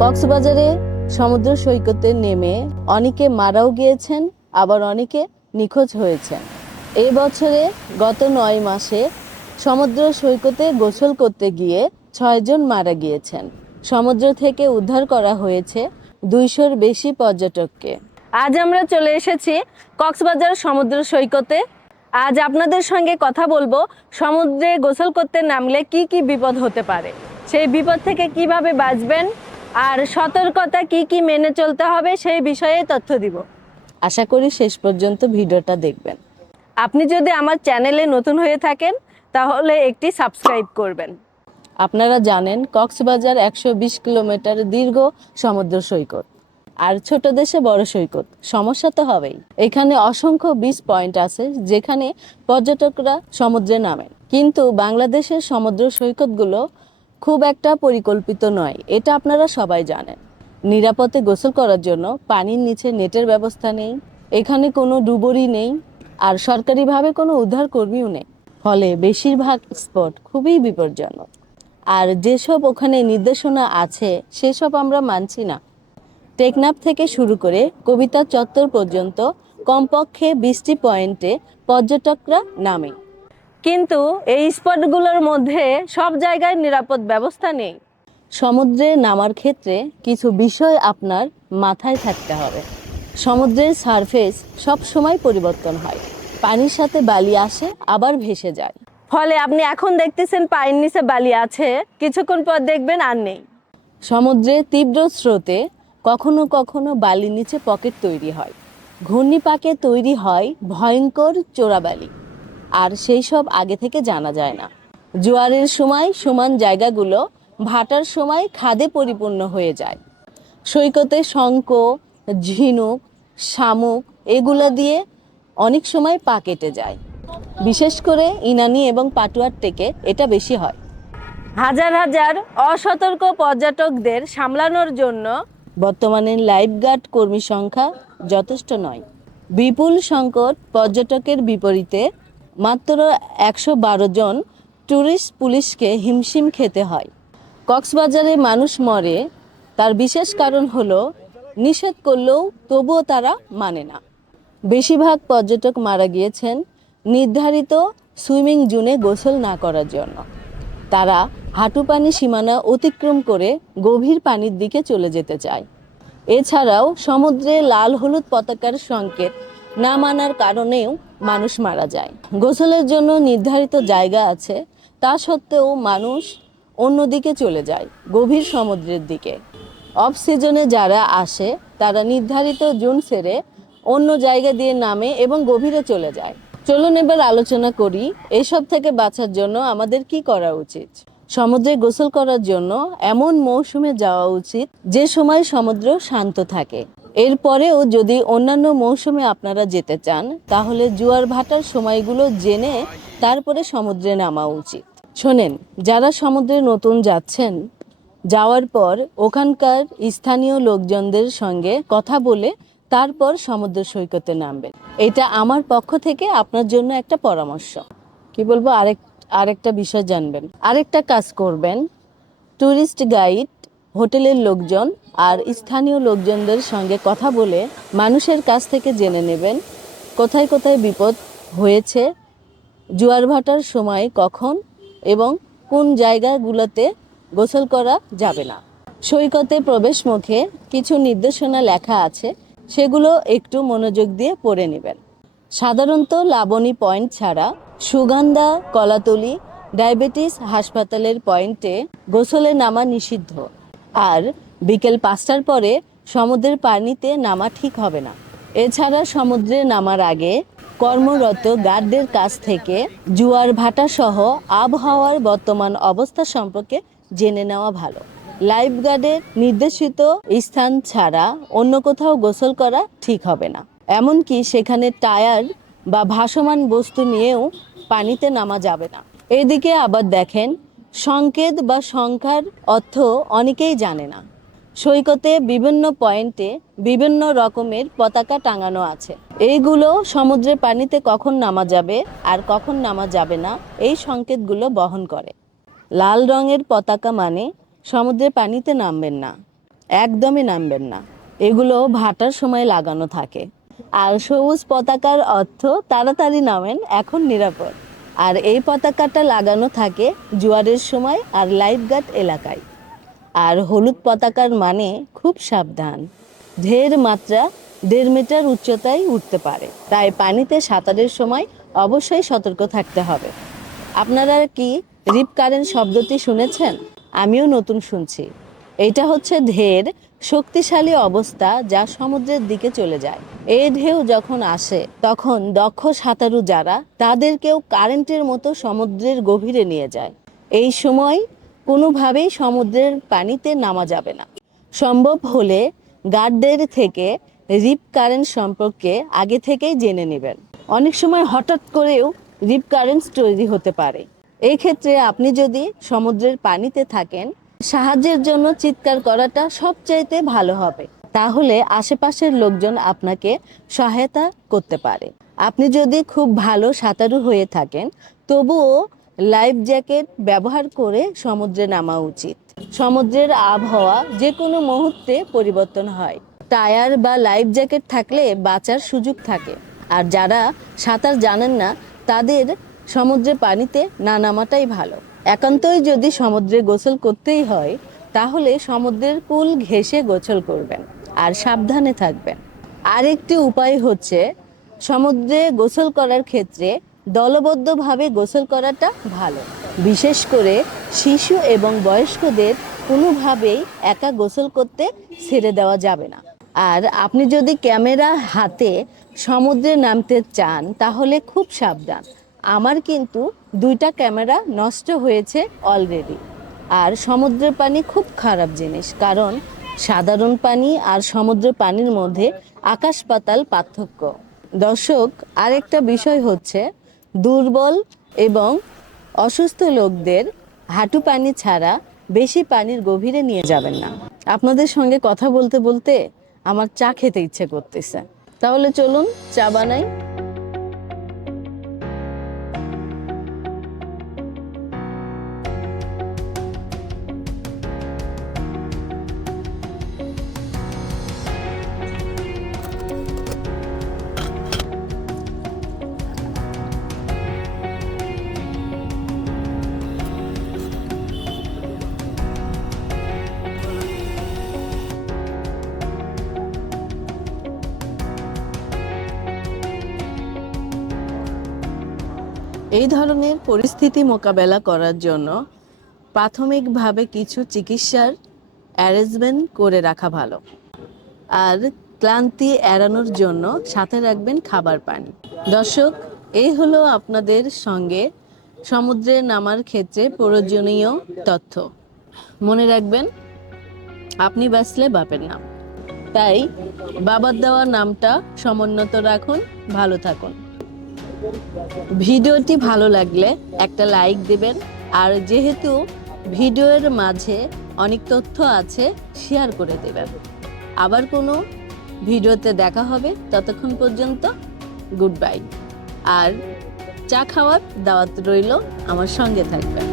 কক্সবাজারে সমুদ্র সৈকতে নেমে অনেকে মারাও গিয়েছেন, আবার অনেকে নিখোঁজ হয়েছেন। এই বছরে গত 9 মাসে সমুদ্র সৈকতে গোসল করতে গিয়ে 6 জন মারা গিয়েছেন। সমুদ্র থেকে উদ্ধার করা হয়েছে 200-র বেশি পর্যটককে। আজ আমরা চলে এসেছি কক্সবাজার সমুদ্র সৈকতে। আজ আপনাদের সঙ্গে কথা বলবো সমুদ্রে গোসল করতে নামলে কি কি বিপদ হতে পারে, সেই বিপদ থেকে কিভাবে বাঁচবেন আর সতর্কতা কি কি মেনে চলতে হবে সেই বিষয়ে তথ্য দিব। আশা করি শেষ পর্যন্ত ভিডিওটা দেখবেন। আপনি যদি আমার চ্যানেলে নতুন হয়ে থাকেন তাহলে একটি সাবস্ক্রাইব করবেন। আপনারা জানেন কক্সবাজার 120 কিলোমিটার দীর্ঘ সমুদ্র সৈকত, আর ছোট দেশে বড় সৈকত, সমস্যা তো হবেই। এখানে অসংখ্য বিচ পয়েন্ট আছে যেখানে পর্যটকরা সমুদ্রে নামেন, কিন্তু বাংলাদেশের সমুদ্র সৈকতগুলো খুব একটা পরিকল্পিত নয়, এটা আপনারা সবাই জানেন। নিরাপদে গোসল করার জন্য পানির নিচে নেটের ব্যবস্থা নেই, এখানে কোনো ডুবুরি নেই, আর সরকারিভাবে কোনো উদ্ধার কর্মীও নেই। ফলে বেশিরভাগ স্পট খুবই বিপজ্জনক। আর যেসব ওখানে নির্দেশনা আছে সেসব আমরা মানছি না। টেকনাফ থেকে শুরু করে কবিতা চত্বর পর্যন্ত কমপক্ষে 20টি পয়েন্টে পর্যটকরা নামে, কিন্তু এই স্পটগুলোর মধ্যে সব জায়গায় নিরাপদ ব্যবস্থা নেই। সমুদ্রে নামার ক্ষেত্রে কিছু বিষয় আপনার মাথায় থাকতে হবে। সমুদ্রের সারফেস সব সময় পরিবর্তন হয়, পানির সাথে বালি আসে আবার ভেসে যায়। ফলে আপনি এখন দেখতেছেন পায়ের নিচে বালি আছে, কিছুক্ষণ পর দেখবেন আর নেই। সমুদ্রে তীব্র স্রোতে কখনো কখনো বালির নিচে পকেট তৈরি হয়, ঘূর্ণিপাকে তৈরি হয় ভয়ঙ্কর চোরাবালি, আর সেই সব আগে থেকে জানা যায় না। জোয়ারের সময় সমান জায়গাগুলো ভাটার সময় খাদে পরিপূর্ণ হয়ে যায়। সৈকতে শঙ্খ, ঝিনুক, শামুক এগুলো দিয়ে অনেক সময় পা কেটে যায়। বিশেষ করে ইনানি এবং পাটুয়ার টেকে এটা বেশি হয়। হাজার হাজার অসতর্ক পর্যটকদের সামলানোর জন্য বর্তমানে লাইফগার্ড কর্মী সংখ্যা যথেষ্ট নয়। বিপুল সংকট পর্যটকের বিপরীতে মাত্র 112 জন ট্যুরিস্ট পুলিশকে হিমশিম খেতে হয়। কক্সবাজারে মানুষ মরে তার বিশেষ কারণ হলো নিষেধ করলেও তবুও তারা মানে না। বেশিরভাগ পর্যটক মারা গিয়েছেন নির্ধারিত সুইমিং জোনে গোসল না করার জন্য। তারা হাঁটু পানি সীমানা অতিক্রম করে গভীর পানির দিকে চলে যেতে চায়। এছাড়াও সমুদ্রে লাল হলুদ পতাকার সংকেত না মানার কারণেও মানুষ মারা যায়। গোসলের জন্য নির্ধারিত জায়গা আছে, তা সত্ত্বেও মানুষ অন্যদিকে চলে যায়, গভীর সমুদ্রের দিকে। অফ সিজনে যারা আসে তারা নির্ধারিত জোন ছেড়ে অন্য জায়গা দিয়ে নামে এবং গভীরে চলে যায়। চলুন এবার আলোচনা করি এসব থেকে বাঁচার জন্য আমাদের কি করা উচিত। সমুদ্রে গোসল করার জন্য এমন মৌসুমে যাওয়া উচিত যে সময় সমুদ্র শান্ত থাকে। এরপরেও যদি অন্যান্য মৌসুমে আপনারা যেতে চান তাহলে জোয়ার ভাটার সময়গুলো জেনে তারপরে সমুদ্রে নামা উচিত। শোনেন, যারা সমুদ্রে নতুন যাচ্ছেন, যাওয়ার পর ওখানকার স্থানীয় লোকজনদের সঙ্গে কথা বলে তারপর সমুদ্র সৈকতে নামবেন। এটা আমার পক্ষ থেকে আপনার জন্য একটা পরামর্শ। কি বলবো, আরেকটা বিষয় জানবেন, আরেকটা কাজ করবেন। ট্যুরিস্ট গাইড, হোটেলের লোকজন আর স্থানীয় লোকজনদের সঙ্গে কথা বলে মানুষের কাছ থেকে জেনে নেবেন কোথায় কোথায় বিপদ হয়েছে, জোয়ার ভাটার সময় কখন এবং কোন জায়গাগুলোতে গোসল করা যাবে না। সৈকতে প্রবেশ মুখে কিছু নির্দেশনা লেখা আছে, সেগুলো একটু মনোযোগ দিয়ে পড়ে নেবেন। সাধারণত লাবণী পয়েন্ট ছাড়া সুগন্ধা, কলাতলি, ডায়াবেটিস হাসপাতালের পয়েন্টে গোসলে নামা নিষিদ্ধ। আর বিকেল 5টার পরে সমুদ্রের পানিতে নামা ঠিক হবে না। এছাড়া সমুদ্রে নামার আগে কর্মরত গার্ডদের কাছ থেকে জোয়ার ভাটা সহ আবহাওয়ার বর্তমান অবস্থা সম্পর্কে জেনে নেওয়া ভালো। লাইফ গার্ডের নির্দেশিত স্থান ছাড়া অন্য কোথাও গোসল করা ঠিক হবে না। এমনকি সেখানে টায়ার বা ভাসমান বস্তু নিয়েও পানিতে নামা যাবে না। এদিকে আবার দেখেন, সংকেত বা সংখ্যার অর্থ অনেকেই জানে না। সৈকতে বিভিন্ন পয়েন্টে বিভিন্ন রকমের পতাকা টাঙানো আছে। এইগুলো সমুদ্রের পানিতে কখন নামা যাবে আর কখন নামা যাবে না এই সংকেতগুলো বহন করে। লাল রঙের পতাকা মানে সমুদ্রের পানিতে নামবেন না, একদমই নামবেন না। এগুলো ভাটার সময় লাগানো থাকে। আর সবুজ পতাকার অর্থ তাড়াতাড়ি নামেন, এখন নিরাপদ। আর এই পতাকাটা লাগানো থাকে জোয়ারের সময় আর লাইফ গার্ড এলাকায়। আর হলুদ পতাকার মানে খুব সাবধান, ঢের মাত্রা 1.5 মিটার উচ্চতায় উঠতে পারে, তাই পানিতে সাঁতারের সময় অবশ্যই সতর্ক থাকতে হবে। আপনারা কি রিপ কারেন্ট শব্দটি শুনেছেন? আমিও নতুন শুনছি। এটা হচ্ছে ঢের শক্তিশালী অবস্থা যা সমুদ্রের দিকে চলে যায়। এই ঢেউ যখন আসে তখন দক্ষ সাঁতারু যারা, তাদেরকেও কারেন্টের মতো সমুদ্রের গভীরে নিয়ে যায়। এই সময় কোনোভাবেই সমুদ্রের পানিতে নামা যাবে না। সম্ভব হলে গার্ডদের থেকে রিপ কারেন্ট সম্পর্কে আগে থেকেই জেনে নেবেন। অনেক সময় হঠাৎ করেও রিপ কারেন্টস তৈরি হতে পারে। এই ক্ষেত্রে আপনি যদি সমুদ্রের পানিতে থাকেন, সাহায্যের জন্য চিৎকার করাটা সবচাইতে ভালো হবে। তাহলে আশেপাশের লোকজন আপনাকে সহায়তা করতে পারে। আপনি যদি খুব ভালো সাঁতারু হয়ে থাকেন, তবুও লাইফ জ্যাকেট ব্যবহার করে সমুদ্রে নামা উচিত। সমুদ্রের আবহাওয়া যে কোনো মুহূর্তে পরিবর্তন হয়। টায়ার বা লাইফ জ্যাকেট থাকলে বাঁচার সুযোগ থাকে। আর যারা সাঁতার জানেন না, তাদের সমুদ্রে পানিতে না নামাটাই ভালো। একান্তই যদি সমুদ্রে গোসল করতেই হয়, তাহলে সমুদ্রের কুল ঘেঁষে গোসল করবেন আর সাবধানে থাকবেন। আরেকটি উপায় হচ্ছে, সমুদ্রে গোসল করার ক্ষেত্রে দলবদ্ধভাবে গোসল করাটা ভালো। বিশেষ করে শিশু এবং বয়স্কদের কোনোভাবেই একা গোসল করতে ছেড়ে দেওয়া যাবে না। আর আপনি যদি ক্যামেরা হাতে সমুদ্রে নামতে চান, তাহলে খুব সাবধান। আমার কিন্তু 2টা ক্যামেরা নষ্ট হয়েছে অলরেডি। আর সমুদ্রের পানি খুব খারাপ জিনিস, কারণ সাধারণ পানি আর সমুদ্রের পানির মধ্যে আকাশ পাতাল পার্থক্য। দর্শক, আরেকটা বিষয় হচ্ছে, দুর্বল এবং অসুস্থ লোকদের হাঁটু পানি ছাড়া বেশি পানির গভীরে নিয়ে যাবেন না। আপনাদের সঙ্গে কথা বলতে বলতে আমার চা খেতে ইচ্ছে করতেছে, তাহলে চলুন চা বানাই। এই ধরনের পরিস্থিতি মোকাবেলা করার জন্য প্রাথমিকভাবে কিছু চিকিৎসার অ্যারেঞ্জমেন্ট করে রাখা ভালো। আর ক্লান্তি এড়ানোর জন্য সাথে রাখবেন খাবার পানি। দর্শক, এই হলো আপনাদের সঙ্গে সমুদ্রে নামার ক্ষেত্রে প্রয়োজনীয় তথ্য। মনে রাখবেন, আপনি বাঁচলে বাপের নাম। তাই বাবার দেওয়া নামটা সমুন্নত রাখুন। ভালো থাকুন। ভিডিওটি ভালো লাগলে একটা লাইক দিবেন। আর যেহেতু ভিডিওর মাঝে অনেক তথ্য আছে, শেয়ার করে দেবেন। আবার কোনো ভিডিওতে দেখা হবে। ততক্ষণ পর্যন্ত গুড বাই। আর চা খাওয়ার দাওয়াত রইল, আমার সঙ্গে থাকবেন।